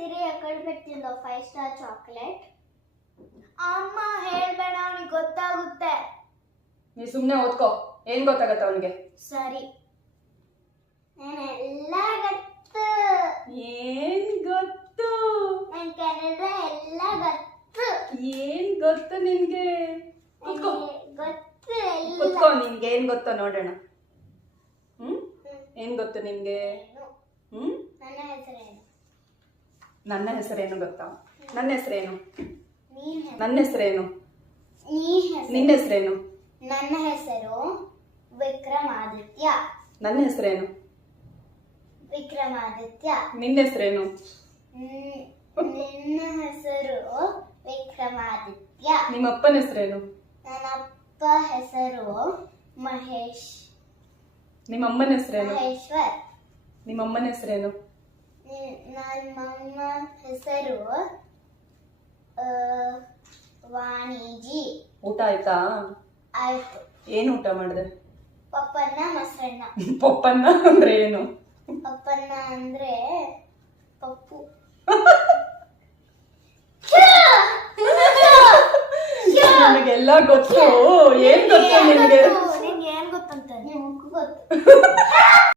ಸೀರೆ ಯಾಕಡೆ ಬರ್ತಿಲ್ಲ 5 ಸ್ಟಾರ್ ಚಾಕ್ಲೇಟ್. ಅಮ್ಮ ಹೇಳ್ಬೇಡ, ಅವನಿಗೆ ಗೊತ್ತಾಗುತ್ತೆ. ನೀ ಸುಮ್ಮನೆ ಓದ್ಕೋ, ಏನ್ ಗೊತ್ತಾಗತ್ತ ಅವನಿಗೆ? ಸರಿ. ಎಲ್ಲ ಗೊತ್ತು. ಏನ್ ಗೊತ್ತು? ನನ್ ಕನ್ನಡ ಎಲ್ಲ ಗೊತ್ತು. ಏನ್ ಗೊತ್ತು ನಿನ್ಗೆ? ಗೊತ್ತು ಎಲ್ಲ. ಕುತ್ಕೋ, ನಿನ್ಗೆ ಏನ್ ಗೊತ್ತೋ ನೋಡೋಣ. ಏನ್ ಗೊತ್ತು ನಿನ್ಗೆ? ನನ್ನ ಹೆಸರೇನು? ನನ್ನ ಹೆಸರೇನು ಗೊತ್ತಾ? ನನ್ನ ಹೆಸರೇನು? ನೀನ್ ನನ್ನ ಹೆಸರೇನು? ನಿನ್ನ ಹೆಸರು? ಹೆಸರೇನು? ನನ್ನ ಹೆಸರು ವಿಕ್ರಮಾದಿತ್ಯ. ನನ್ನ ಹೆಸರೇನು? ವಿಕ್ರಮಾದಿತ್ಯ. ನಿನ್ನ ಹೆಸರೇನು? ನಿನ್ನ ಹೆಸರು ವಿಕ್ರಮಾದಿತ್ಯ. ನಿಮ್ಮ ಅಪ್ಪನ ಹೆಸರೇನು? ನನ್ನ ಅಪ್ಪ ಹೆಸರು ಮಹೇಶ್. ನಿಮ್ಮ ಅಮ್ಮನ ಹೆಸರೇನು? ಮಹೇಶ್ವರ್. ನಿಮ್ಮ ಅಮ್ಮನ ಹೆಸರೇನು? ನಮ್ಮಮ್ಮ ಹೆಸರು ವಾಣಿಜಿ. ಊಟ ಆಯ್ತಾ? ಆಯ್ತು. ಏನ್ ಊಟ ಮಾಡಿದೆ? ಪಪ್ಪನ್ನ ಮೊಸರನ್ನ. ಪಪ್ಪನ್ನ ಅಂದ್ರೆ ಏನು? ಪಪ್ಪನ್ನ ಅಂದ್ರೆ ಪಪ್ಪು. ನನಗೆಲ್ಲ ಗೊತ್ತು. ಏನ್ ಗೊತ್ತು ನಿನ್ಗೆ? ನಿನ್ಗೆ ಏನ್ ಗೊತ್ತಂತ? ನಿಮ್ಗೂ ಗೊತ್ತು.